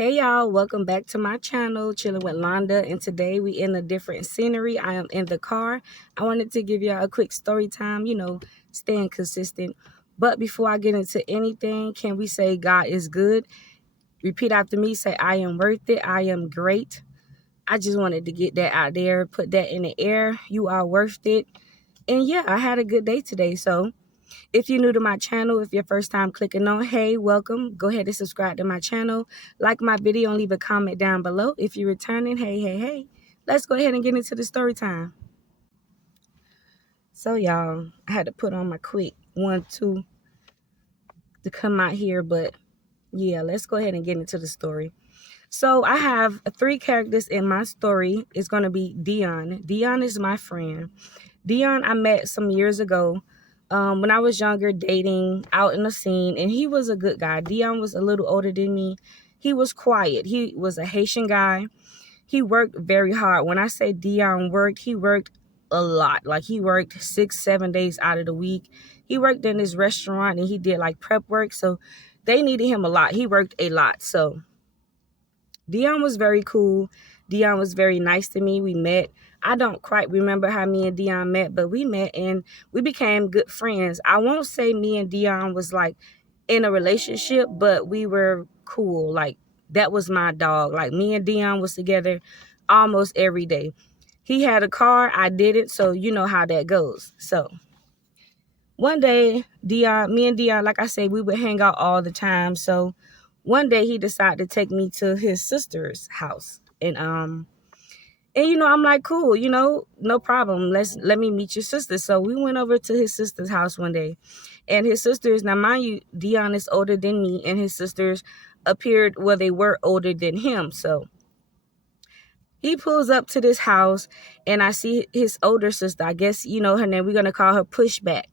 Hey y'all, welcome back to my channel, Chilling with Londa, and today we in a different scenery. I am in the car. I wanted to give y'all a quick story time, staying consistent. But before I get into anything, can we say God is good? Repeat after me, say I am worth it, I am great. I just wanted to get that out there, put that in the air. You are worth it. And yeah, I had a good day today, so if you're new to my channel, if your first time clicking on, hey, welcome. Go ahead and subscribe to my channel. Like my video and leave a comment down below. If you're returning, hey. Let's go ahead and get into the story time. So y'all, I had to put on my quick 1-2 to come out here, but yeah, let's go ahead and get into the story. So I have 3 characters in my story. It's going to be Dion. Dion is my friend. Dion, I met some years ago when I was younger, dating out in the scene, and he was a good guy. Dion was a little older than me. He was quiet. He was a Haitian guy. He worked very hard. When I say Dion worked, he worked a lot. Like he worked 6-7 days out of the week. He worked in this restaurant and he did like prep work. So they needed him a lot. He worked a lot. So Dion was very cool. Dion was very nice to me. We met. I don't quite remember how me and Dion met, but we met and we became good friends. I won't say me and Dion was like in a relationship, but we were cool. Like that was my dog. Like me and Dion was together almost every day. He had a car, I didn't, so you know how that goes. So one day, me and Dion, like I said, we would hang out all the time. So one day he decided to take me to his sister's house. And I'm like, cool, no problem. Let me meet your sister. So we went over to his sister's house one day. And his sisters, now mind you, Dion is older than me, and his sisters they were older than him. So he pulls up to this house and I see his older sister. I guess you know her name. We're going to call her Pushback.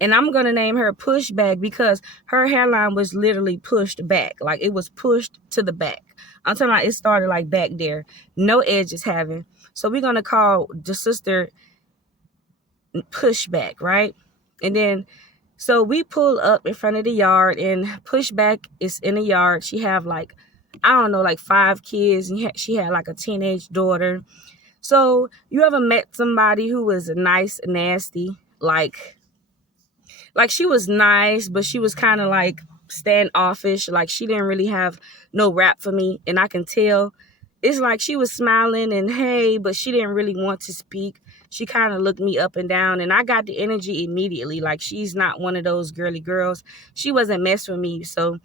And I'm going to name her Pushback because her hairline was literally pushed back. Like it was pushed to the back. I'm talking about it started like back there. No edges having. So we're going to call the sister Pushback, right? And then so we pull up in front of the yard and Pushback is in the yard. She have like, I don't know, like 5 kids. And she had like a teenage daughter. So you ever met somebody who was nice, nasty, like she was nice, but she was kind of like standoffish. Like she didn't really have no rap for me. And I can tell it's like she was smiling and hey, but she didn't really want to speak. She kind of looked me up and down and I got the energy immediately. Like she's not one of those girly girls. She wasn't mess with me. So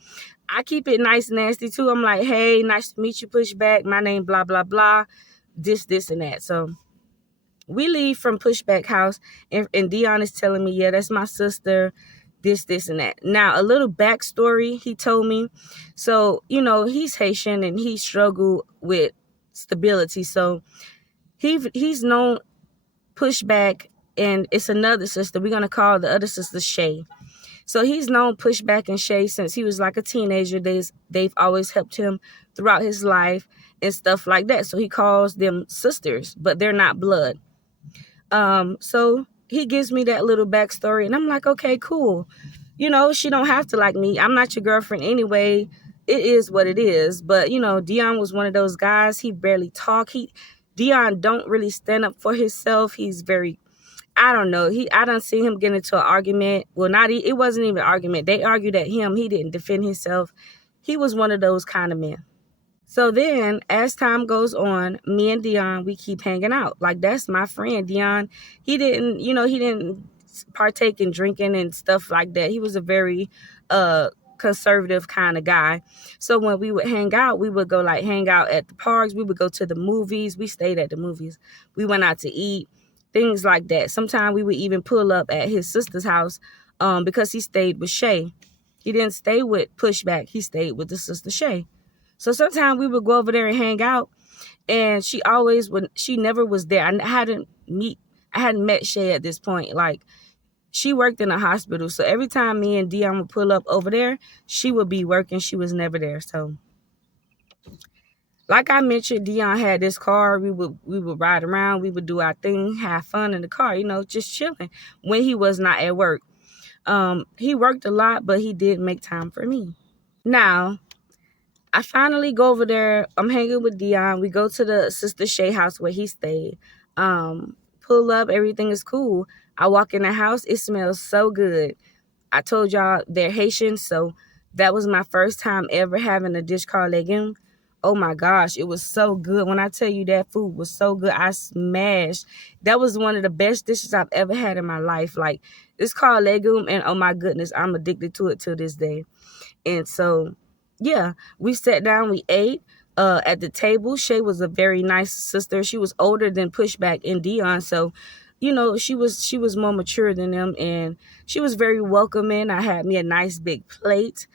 I keep it nice and nasty too. I'm like, hey, nice to meet you, Pushback. My name, blah, blah, blah. This, and that. So we leave from Pushback house and Dion is telling me, yeah, that's my sister, this, and that. Now, a little backstory he told me. So, he's Haitian and he struggled with stability. So he's known Pushback and it's another sister. We're going to call the other sister Shay. So he's known Pushback and Shay since he was like a teenager. They've always helped him throughout his life and stuff like that. So he calls them sisters, but they're not blood. So he gives me that little backstory and I'm like, okay, cool. She don't have to like me. I'm not your girlfriend anyway. It is what it is. But, Dion was one of those guys. He barely talk. Dion don't really stand up for himself. He's very, I don't know. I don't see him get into an argument. Well, it wasn't even an argument. They argued at him. He didn't defend himself. He was one of those kind of men. So then as time goes on, me and Dion, we keep hanging out. Like that's my friend Dion. He didn't partake in drinking and stuff like that. He was a very conservative kind of guy. So when we would hang out, we would go like hang out at the parks. We would go to the movies. We stayed at the movies. We went out to eat, things like that. Sometimes we would even pull up at his sister's house because he stayed with Shay. He didn't stay with Pushback. He stayed with the sister Shay. So sometimes we would go over there and hang out, and she never was there. I hadn't met Shay at this point. Like she worked in a hospital, so every time me and Dion would pull up over there, she would be working. She was never there. So, like I mentioned, Dion had this car. We would ride around. We would do our thing, have fun in the car. Just chilling when he was not at work. He worked a lot, but he did make time for me. Now, I finally go over there. I'm hanging with Dion. We go to the sister Shay house where he stayed. Pull up, everything is cool. I walk in the house, it smells so good. I told y'all they're Haitian, so that was my first time ever having a dish called legume. Oh my gosh, it was so good. When I tell you that food was so good, I smashed. That was one of the best dishes I've ever had in my life. Like, it's called legume, and oh my goodness, I'm addicted to it to this day. And so, yeah, we sat down, we ate at the table. Shay was a very nice sister. She was older than Pushback and Dion, so she was more mature than them, and she was very welcoming. I had me a nice big plate.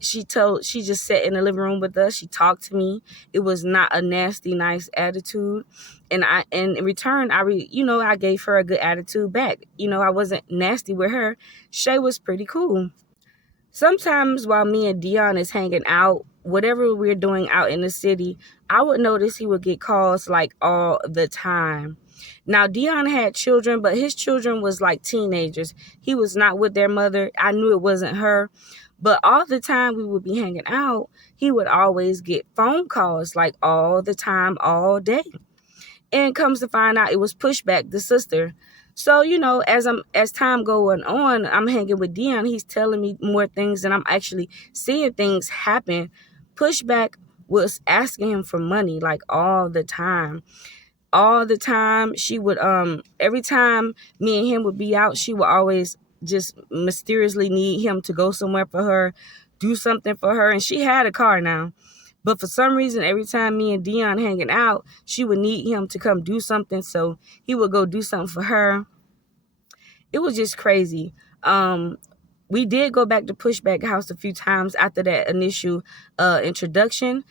She just sat in the living room with us. She talked to me. It was not a nasty, nice attitude, and in return, I gave her a good attitude back. I wasn't nasty with her. Shay was pretty cool. Sometimes while me and Dion is hanging out, whatever we're doing out in the city, I would notice he would get calls like all the time. Now Dion had children, but his children was like teenagers. He was not with their mother. I knew it wasn't her. But all the time we would be hanging out, he would always get phone calls like all the time, all day. And comes to find out it was Pushback, the sister. So, as time going on, I'm hanging with Dion. He's telling me more things and I'm actually seeing things happen. Pushback was asking him for money like all the time. All the time. She would every time me and him would be out, she would always just mysteriously need him to go somewhere for her, do something for her. And she had a car now. But for some reason, every time me and Dion hanging out, she would need him to come do something. So he would go do something for her. It was just crazy. We did go back to Pushback House a few times after that initial introduction.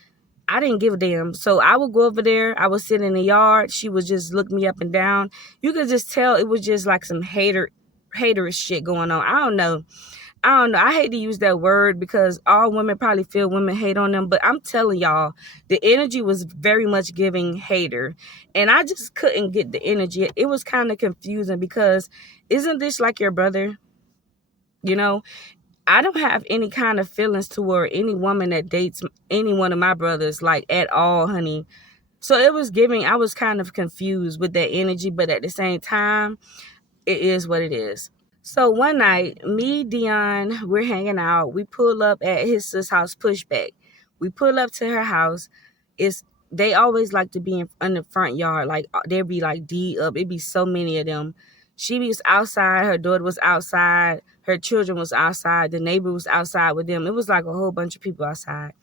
I didn't give a damn. So I would go over there. I would sit in the yard. She would just look me up and down. You could just tell it was just like some haterish shit going on. I don't know. I hate to use that word because all women probably feel women hate on them, but I'm telling y'all, the energy was very much giving hater. And I just couldn't get the energy. It was kind of confusing because isn't this like your brother? You know, I don't have any kind of feelings toward any woman that dates any one of my brothers, like at all, honey. So it was giving, I was kind of confused with that energy, but at the same time, it is what it is. So one night, me, Dion, we're hanging out. We pull up at his sis house, Pushback. We pull up to her house. They always like to be in the front yard. Like there'd be like D up. It'd be so many of them. She was outside. Her daughter was outside. Her children was outside. The neighbor was outside with them. It was like a whole bunch of people outside.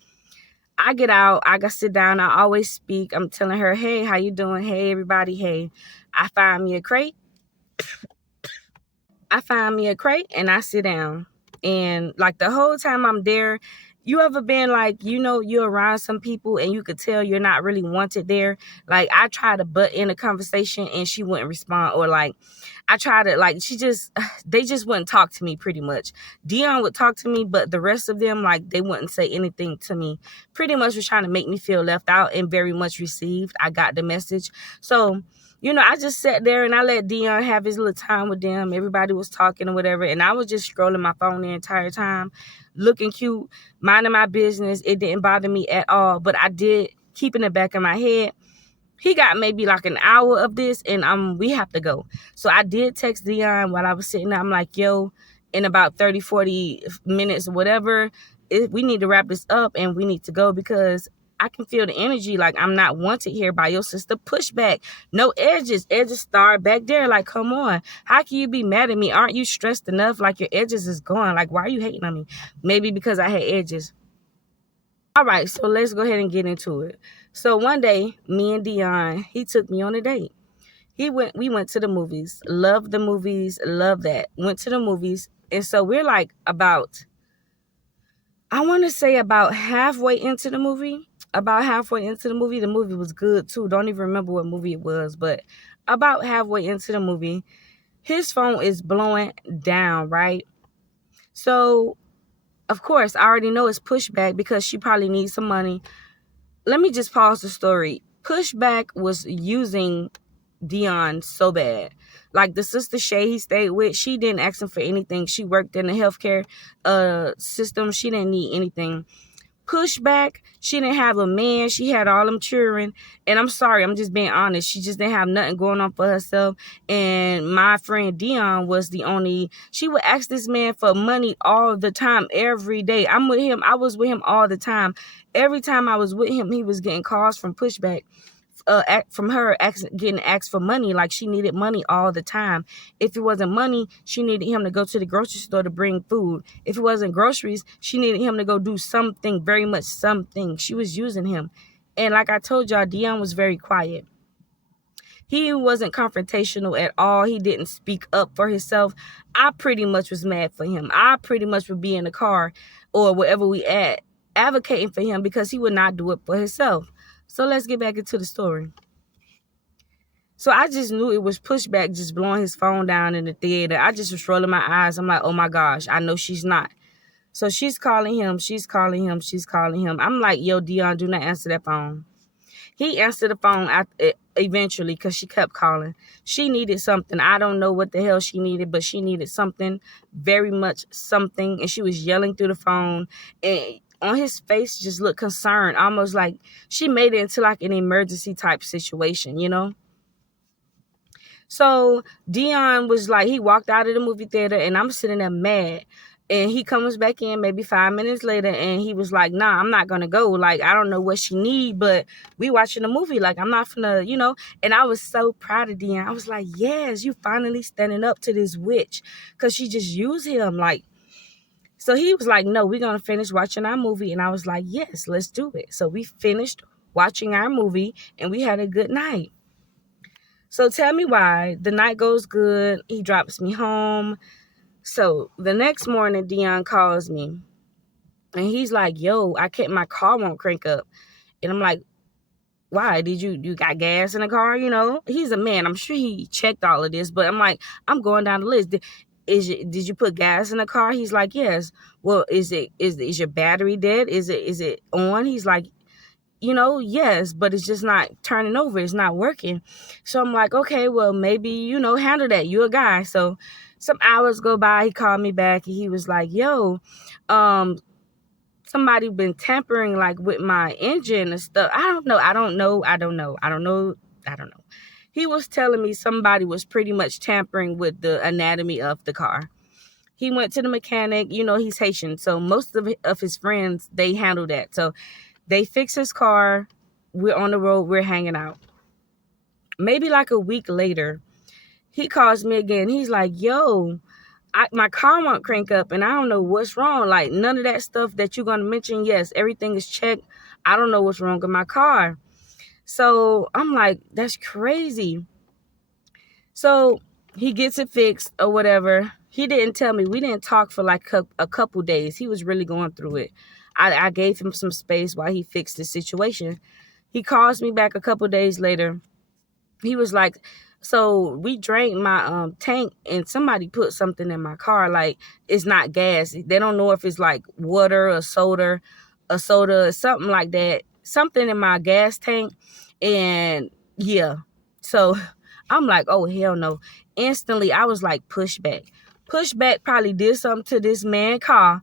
I get out. I got to sit down. I always speak. I'm telling her, hey, how you doing? Hey, everybody. Hey, I find me a crate. And I sit down. And like the whole time I'm there, you ever been like, you're around some people and you could tell you're not really wanted there? Like I try to butt in a conversation and she wouldn't respond. Or like I try to like, they just wouldn't talk to me pretty much. Dion would talk to me, but the rest of them, like they wouldn't say anything to me. Pretty much was trying to make me feel left out and very much received. I got the message. So I just sat there and I let Dion have his little time with them. Everybody was talking or whatever. And I was just scrolling my phone the entire time, looking cute, minding my business. It didn't bother me at all. But I did keep in the back of my head, he got maybe like an hour of this and we have to go. So I did text Dion while I was sitting there. I'm like, yo, in about 30, 40 minutes or whatever, we need to wrap this up and we need to go because I can feel the energy. Like I'm not wanted here by your sister. Pushback. No edges. Edges start back there. Like, come on. How can you be mad at me? Aren't you stressed enough? Like your edges is gone. Like, why are you hating on me? Maybe because I had edges. All right, so let's go ahead and get into it. So one day, me and Dion, he took me on a date. We went to the movies. Loved the movies. Love that. Went to the movies. And so we're like I want to say about halfway into the movie. About halfway into the movie. The movie was good too. Don't even remember what movie it was, but about halfway into the movie, his phone is blowing down, right? So, of course, I already know it's Pushback because she probably needs some money. Let me just pause the story. Pushback was using Dion so bad. Like the sister Shay he stayed with, she didn't ask him for anything. She worked in the healthcare system. She didn't need anything. Pushback, she didn't have a man. She had all them children. And I'm sorry, I'm just being honest. She just didn't have nothing going on for herself. And my friend Dion was the only, she would ask this man for money all the time, every day. I'm with him. I was with him all the time. Every time I was with him, he was getting calls from Pushback. From her getting asked for money, like she needed money all the time. If it wasn't money, she needed him to go to the grocery store to bring food. If it wasn't groceries, she needed him to go do something, very much something. She was using him. And like I told y'all, Dion was very quiet. He wasn't confrontational at all. He didn't speak up for himself. I pretty much was mad for him. I pretty much would be in the car or wherever we at, advocating for him because he would not do it for himself. So let's get back into the story. So I just knew it was Pushback just blowing his phone down in the theater. I just was rolling my eyes. I'm like, oh my gosh, I know she's not. So she's calling him. She's calling him. She's calling him. I'm like, yo, Dion, do not answer that phone. He answered the phone eventually because she kept calling. She needed something. I don't know what the hell she needed, but she needed something, very much something. And she was yelling through the phone. And on his face just looked concerned, almost like she made it into like an emergency type situation, you know? So Dion was like, he walked out of the movie theater and I'm sitting there mad. And he comes back in maybe 5 minutes later and he was like, nah, I'm not going to go. Like, I don't know what she need, but we watching a movie. Like, I'm not finna, you know. And I was so proud of Dion. I was like, yes, you finally standing up to this witch because she just used him. Like, so he was like, no, we're going to finish watching our movie. And I was like, yes, let's do it. So we finished watching our movie and we had a good night. So tell me why. The night goes good. He drops me home. So the next morning, Dion calls me and he's like, yo, my car won't crank up. And I'm like, why? Did you got gas in the car? You know, he's a man. I'm sure he checked all of this, but I'm like, I'm going down the list. Did you put gas in the car? He's like, yes. Well, is your battery dead? Is it on? He's like, you know, yes, but it's just not turning over. It's not working. So I'm like, okay, well, maybe, you know, handle that. You're a guy. So some hours go by. He called me back and he was like, yo, somebody been tampering like with my engine and stuff. I don't know. He was telling me somebody was pretty much tampering with the anatomy of the car. He went to the mechanic. You know, he's Haitian. So most of his friends, they handle that. So they fix his car. We're on the road. We're hanging out. Maybe like a week later, he calls me again. He's like, yo, my car won't crank up and I don't know what's wrong. Like none of that stuff that you're going to mention. Yes, everything is checked. I don't know what's wrong with my car. So I'm like, that's crazy. So he gets it fixed or whatever. He didn't tell me. We didn't talk for like a couple days. He was really going through it. I gave him some space while he fixed the situation. He calls me back a couple days later. He was like, so we drank my tank and somebody put something in my car. Like it's not gas. They don't know if it's like water or soda, something like that. Something in my gas tank. And yeah. So I'm like, oh, hell no. Instantly, I was like, Pushback. Pushback probably did something to this man's car.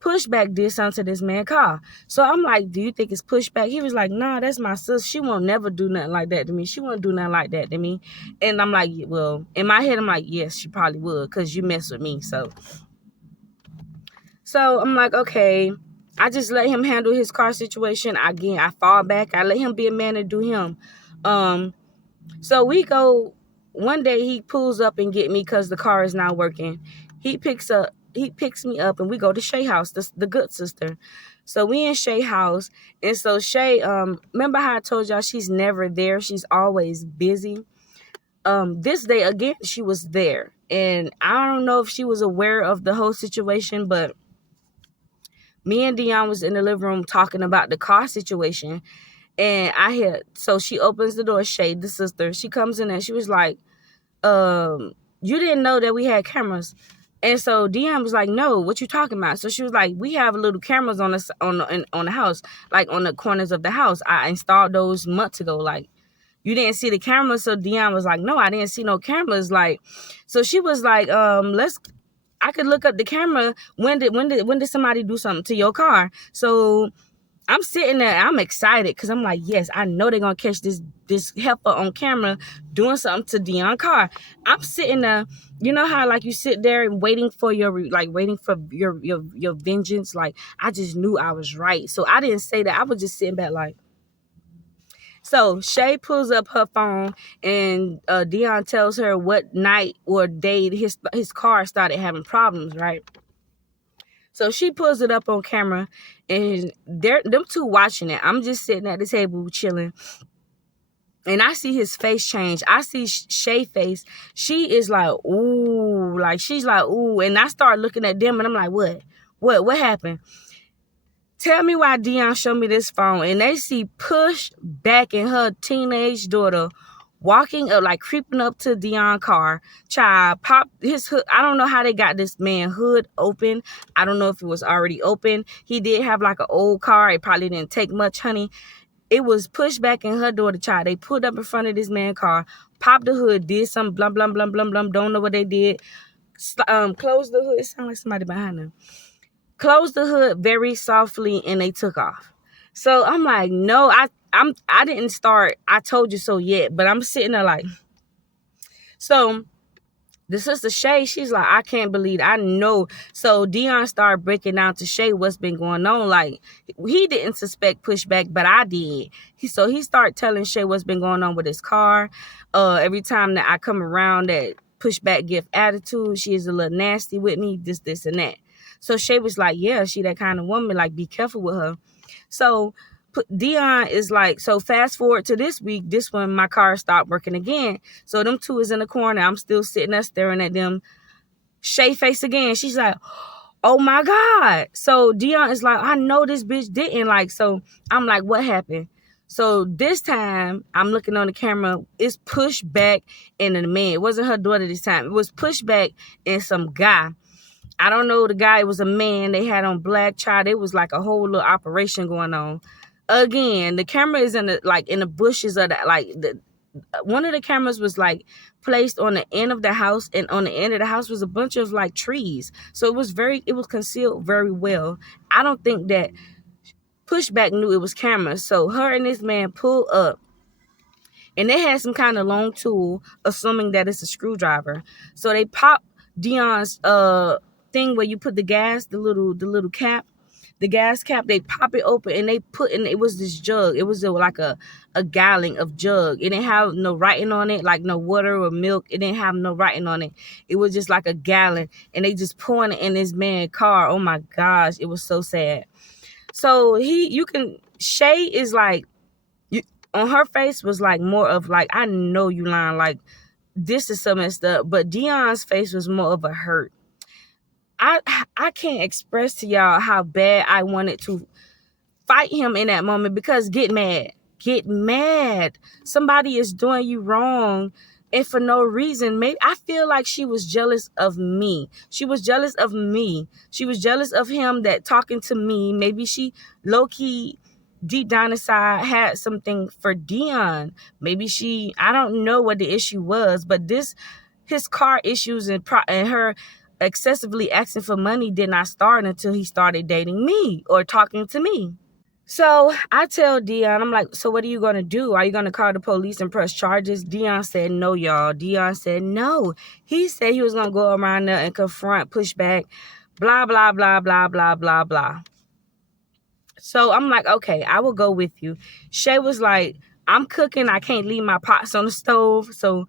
Pushback did something to this man's car. So I'm like, do you think it's Pushback? He was like, nah, that's my sister. She won't never do nothing like that to me. She won't do nothing like that to me. And I'm like, well, in my head, I'm like, yes, she probably would because you mess with me. So I'm like, okay. I just let him handle his car situation. Again, I fall back. I let him be a man and do him. So we go, one day he pulls up and get me because the car is not working. He picks me up and we go to Shay house, the good sister. So we in Shay house. And so Shay, remember how I told y'all she's never there. She's always busy. This day again, she was there. And I don't know if she was aware of the whole situation, but me and Dion was in the living room talking about the car situation. And so she opens the door, Shay, the sister. She comes in and she was like, you didn't know that we had cameras. And so Dion was like, no, what you talking about? So she was like, we have little cameras on the house, like on the corners of the house. I installed those months ago. Like, you didn't see the cameras? So Dion was like, no, I didn't see no cameras. Like, so she was like, I could look up the camera. When did somebody do something to your car? So I'm sitting there, I'm excited because I'm like, yes, I know they're gonna catch this heifer on camera doing something to Dion car. I'm sitting there, you know how like you sit there and waiting for your vengeance. Like I just knew I was right, so I didn't say that. I was just sitting back like. So Shay pulls up her phone and Dion tells her what night or day his car started having problems, right? So she pulls it up on camera, and them two watching it. I'm just sitting at the table chilling, and I see his face change. I see Shay face. She is like, ooh, like she's like, ooh, and I start looking at them, and I'm like, what happened? Tell me why Dion showed me this phone, and they see push back and her teenage daughter walking up, like creeping up to Dion car. Child pop his hood. I don't know how they got this man hood open. I don't know if it was already open. He did have like an old car. It probably didn't take much, honey. It was pushed back in her daughter, child. They pulled up in front of this man car, popped the hood, did some blum blum blum blum blum. Don't know what they did. Closed the hood. It sounded like somebody behind them. Closed the hood very softly, and they took off. So I'm like, no, I didn't start I told you so yet, but I'm sitting there like, so the sister Shay, she's like, I can't believe it. I know. So Dion started breaking down to Shay what's been going on. Like he didn't suspect pushback, but I did. So he started telling Shay what's been going on with his car. Every time that I come around, that pushback give attitude. She is a little nasty with me. This, and that. So Shay was like, yeah, she that kind of woman. Like, be careful with her. So Dion is like, so fast forward to this week, this one, my car stopped working again. So them two is in the corner. I'm still sitting there staring at them. Shay face again. She's like, oh my God. So Dion is like, I know this bitch didn't. Like, so I'm like, what happened? So this time I'm looking on the camera. It's pushed back and a man. It wasn't her daughter this time. It was pushed back and some guy. I don't know the guy. It was a man. They had on black, child. It was like a whole little operation going on. Again, the camera is in the bushes of that. Like one of the cameras was like placed on the end of the house, and on the end of the house was a bunch of like trees. So it was concealed very well. I don't think that pushback knew it was cameras. So her and this man pull up, and they had some kind of long tool, assuming that it's a screwdriver. So they pop Dion's thing where you put the gas, the little cap, the gas cap. They pop it open, and they put in. It was this jug. It was like a gallon of jug. It didn't have no writing on it, like no water or milk. It didn't have no writing on it. It was just like a gallon, and they just pouring it in this man's car. Oh my gosh, it was so sad. So Shay is like, on her face was like more of like, I know you lying, like this is so messed up. But Dion's face was more of a hurt. I can't express to y'all how bad I wanted to fight him in that moment, because get mad. Somebody is doing you wrong, and for no reason. Maybe I feel like she was jealous of me. She was jealous of him that talking to me. Maybe she low-key deep down inside had something for Dion. Maybe I don't know what the issue was, but his car issues and her excessively asking for money did not start until he started dating me or talking to me. So I tell Dion, I'm like, so what are you going to do? Are you going to call the police and press charges? Dion said no, y'all. Dion said no. He said he was going to go around there and confront, push back, blah, blah, blah, blah, blah, blah, blah. So I'm like, okay, I will go with you. Shay was like, I'm cooking. I can't leave my pots on the stove. So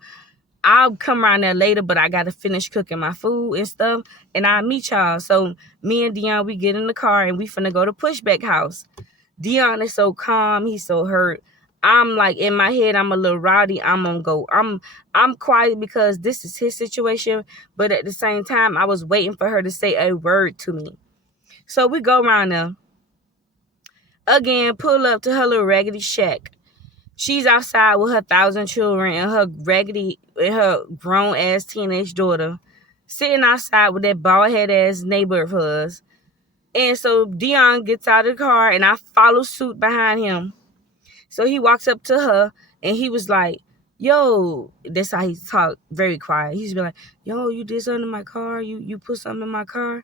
I'll come around there later, but I got to finish cooking my food and stuff, and I'll meet y'all. So me and Dion, we get in the car, and we finna go to Pushback house. Dion is so calm. He's so hurt. I'm like, in my head, I'm a little rowdy. I'm gonna go. I'm quiet because this is his situation, but at the same time, I was waiting for her to say a word to me. So we go around there. Again, pull up to her little raggedy shack. She's outside with her 1,000 children and her grown ass teenage daughter, sitting outside with that bald head ass neighbor of hers. And so Dion gets out of the car, and I follow suit behind him. So he walks up to her, and he was like, yo, that's how he talked, very quiet. He's be like, yo, you did something in my car? You put something in my car?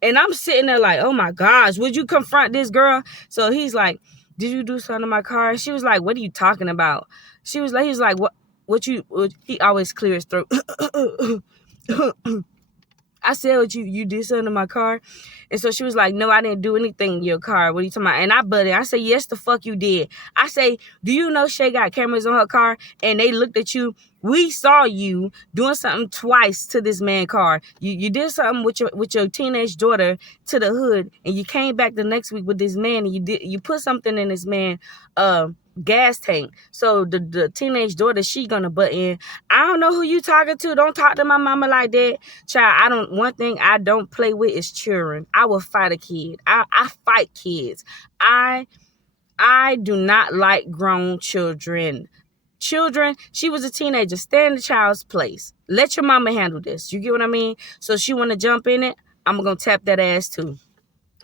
And I'm sitting there like, oh my gosh, would you confront this girl? So he's like, did you do something to my car? She was like, what are you talking about? He was like, what he always clears throat. I said, what you did something to my car? And so she was like, no, I didn't do anything in your car. What are you talking about? And I butted. I say, yes, the fuck you did. I say, do you know Shay got cameras on her car? And they looked at you. We saw you doing something twice to this man's car. You did something with your teenage daughter to the hood, and you came back the next week with this man, and you put something in this man gas tank. So the teenage daughter, she gonna butt in. I don't know who you talking to. Don't talk to my mama like that. Child, one thing I don't play with is children. I will fight a kid. I fight kids. I do not like grown children. Children, she was a teenager. Stay in the child's place. Let your mama handle this. You get what I mean? So she want to jump in it, I'm going to tap that ass too.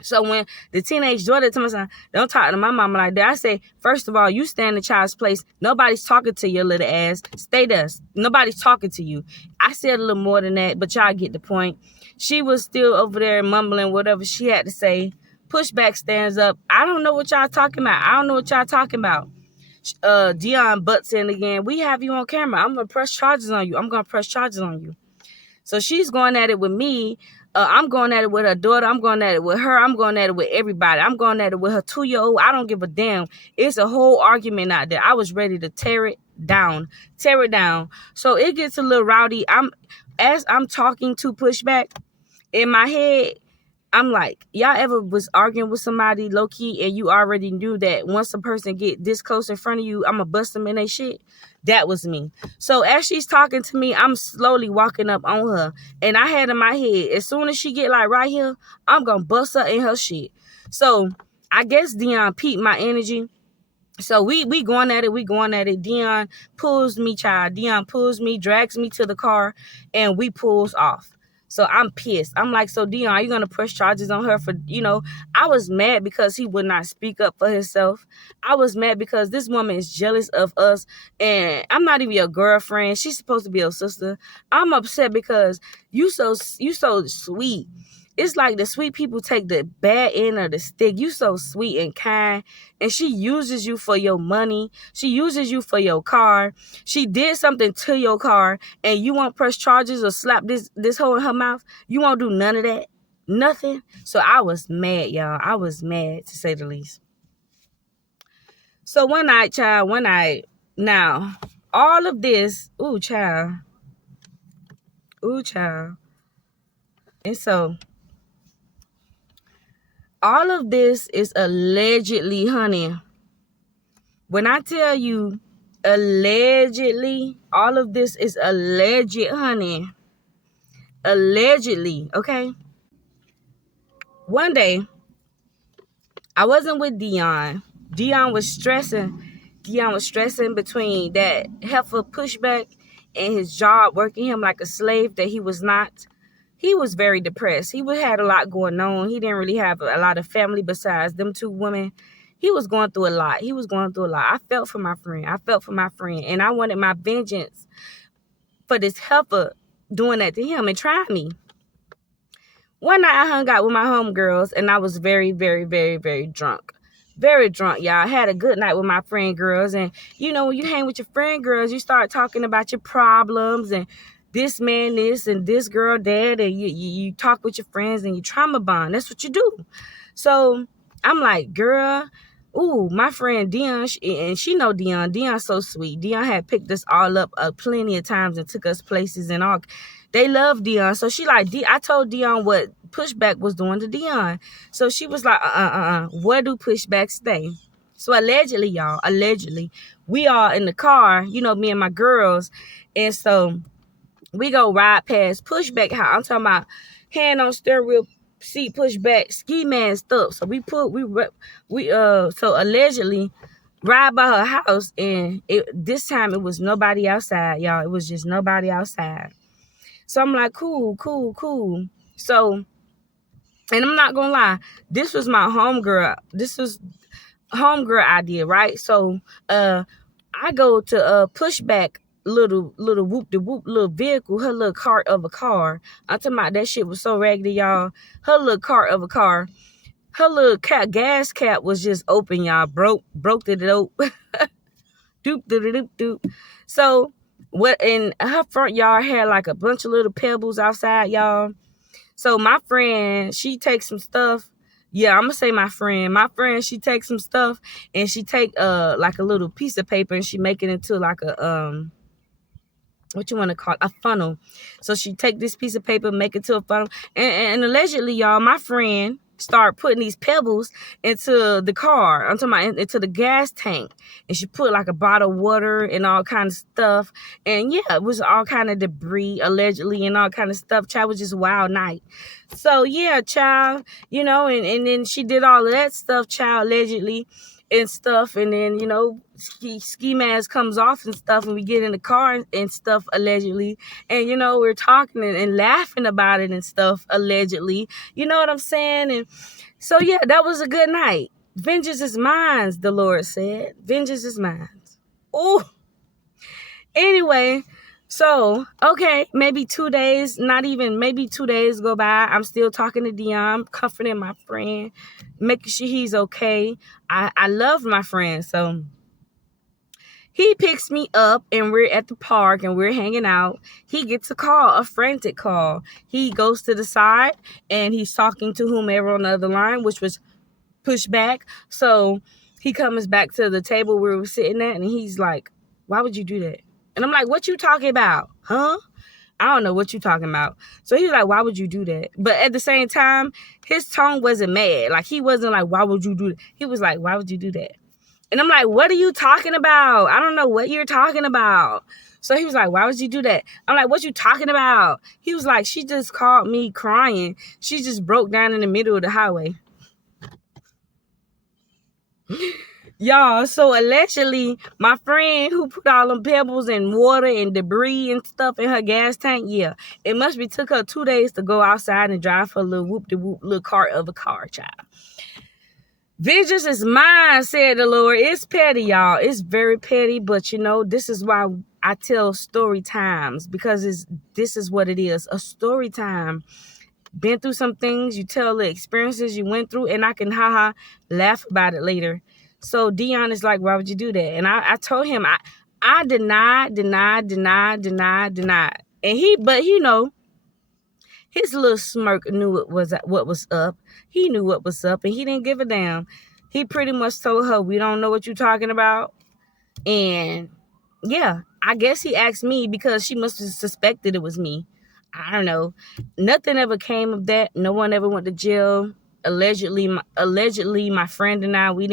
So when the teenage daughter told me, don't talk to my mama like that, I say, first of all, you stay in the child's place. Nobody's talking to your little ass. Stay there. Nobody's talking to you. I said a little more than that, but y'all get the point. She was still over there mumbling whatever she had to say. Pushback stands up. I don't know what y'all talking about. I don't know what y'all talking about. Dion butts in again. We have you on camera. I'm going to press charges on you. So she's going at it with me. I'm going at it with her daughter. I'm going at it with her. I'm going at it with everybody. I'm going at it with her 2-year-old. I don't give a damn. It's a whole argument out there. I was ready to tear it down. So it gets a little rowdy. As I'm talking to Pushback, in my head, I'm like, y'all ever was arguing with somebody low key and you already knew that once a person get this close in front of you, I'm gonna bust them in their shit? That was me. So as she's talking to me, I'm slowly walking up on her, and I had in my head, as soon as she get like right here, I'm gonna bust her in her shit. So I guess Dion peeped my energy. So we going at it. Dion pulls me, drags me to the car, and we pulls off. So I'm pissed. I'm like, so Dion, are you going to press charges on her for, I was mad because he would not speak up for himself. I was mad because this woman is jealous of us, and I'm not even your girlfriend. She's supposed to be your sister. I'm upset because you so sweet. It's like the sweet people take the bad end of the stick. You so sweet and kind, and she uses you for your money. She uses you for your car. She did something to your car, and you won't press charges or slap this hole in her mouth. You won't do none of that. Nothing. So I was mad, y'all. I was mad, to say the least. So one night, now, all of this, ooh, child. And so all of this is allegedly, honey. When I tell you allegedly, all of this is alleged, honey. Allegedly, okay? One day, I wasn't with Dion. Dion was stressing between that heifer Pushback and his job, working him like a slave that he was not. He was very depressed. He had a lot going on. He didn't really have a lot of family besides them two women. He was going through a lot. I felt for my friend. And I wanted my vengeance for this heifer doing that to him and trying me. One night I hung out with my homegirls, and I was very, very, very, very drunk. Very drunk, y'all. I had a good night with my friend girls. And, when you hang with your friend girls, you start talking about your problems and this man this and this girl that. And you talk with your friends and you trauma bond. That's what you do. So I'm like, girl, ooh, my friend Dion, and she know Dion. Dion's so sweet. Dion had picked us all up plenty of times and took us places and all. They love Dion. So she like, I told Dion what Pushback was doing to Dion. So she was like, where do Pushback stay? So allegedly, y'all, we are in the car, me and my girls. And so we go ride past Pushback house. I'm talking about hand on steering wheel, seat Pushback, ski man stuff. So so allegedly ride by her house, and this time it was nobody outside, y'all. It was just nobody outside. So I'm like, cool. So, and I'm not gonna lie, this was my homegirl. This was homegirl idea, right? So I go to Pushback little whoop de whoop little vehicle, her little cart of a car. I'm talking about that shit was so raggedy, y'all. Her little cart of a car, her little gas cap was just open, y'all. Broke the dope. Doop doop doop doop. So what in her front yard had like a bunch of little pebbles outside, y'all. So my friend, she takes some stuff. Yeah, I'm gonna say my friend. My friend, she takes some stuff and she take like a little piece of paper and she make it into like a what you want to call it, a funnel. So she take this piece of paper, make it to a funnel, and allegedly, y'all, my friend start putting these pebbles into the car. I'm talking about into the gas tank, and she put like a bottle of water and all kind of stuff. And yeah, it was all kind of debris allegedly and all kind of stuff. Child, was just a wild night. So yeah, child, and then she did all of that stuff, child, allegedly and stuff, and then ski mask comes off and stuff, and we get in the car and stuff allegedly, and we're talking and laughing about it and stuff allegedly, you know what I'm saying? And so yeah, that was a good night. Vengeance is mine, the Lord said. Vengeance is mine. Oh, anyway, so okay, maybe 2 days, not even, maybe 2 days go by. I'm still talking to Dion, comforting my friend, making sure he's okay. I love my friend, so he picks me up and we're at the park and we're hanging out. He gets a call, a frantic call. He goes to the side and he's talking to whomever on the other line, which was pushed back. So he comes back to the table where we were sitting at and he's like, "Why would you do that?" And I'm like, "What you talking about? Huh? I don't know what you talking about." So he was like, "Why would you do that?" But at the same time, his tone wasn't mad. Like, he wasn't like, "Why would you do that?" He was like, "Why would you do that?" And I'm like, "What are you talking about? I don't know what you're talking about." So he was like, "Why would you do that?" I'm like, "What you talking about?" He was like, "She just called me crying. She just broke down in the middle of the highway." Y'all, so allegedly, my friend who put all them pebbles and water and debris and stuff in her gas tank, yeah, it must be took her 2 days to go outside and drive her little whoop-de-whoop little cart of a car, child. Vengeance is mine, said the Lord. It's petty, y'all. It's very petty, but this is why I tell story times, because this is what it is, a story time. Been through some things, you tell the experiences you went through, and I can laugh about it later. So Dion is like, "Why would you do that?" And I told him I denied. And his little smirk knew what was up. He knew what was up and he didn't give a damn. He pretty much told her, "We don't know what you're talking about." And yeah, I guess he asked me because she must have suspected it was me. I don't know. Nothing ever came of that. No one ever went to jail. Allegedly, my friend and I, but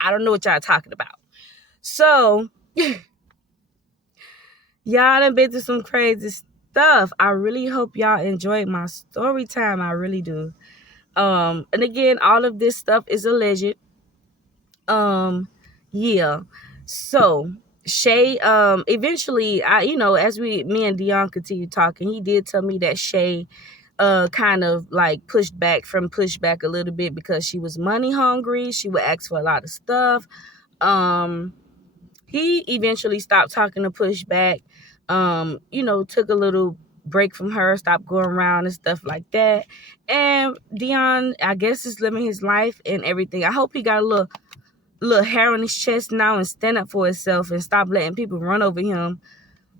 I don't know what y'all talking about. So y'all done been through some crazy stuff. I really hope y'all enjoyed my story time. I really do. And again, all of this stuff is alleged. Yeah. So Shay, eventually, as me and Dion continue talking, he did tell me that Shay, kind of like pushed back a little bit because she was money hungry. She would ask for a lot of stuff. He eventually stopped talking to Pushback. Took a little break from her, stopped going around and stuff like that. And Dion, I guess, is living his life and everything. I hope he got a little hair on his chest now and stand up for himself and stop letting people run over him.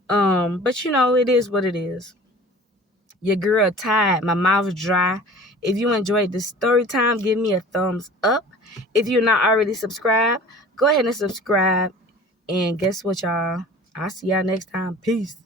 But it is what it is. Your girl tired, my mouth dry. If you enjoyed this story time, give me a thumbs up. If you're not already subscribed, go ahead and subscribe. And guess what, y'all? I'll see y'all next time. Peace.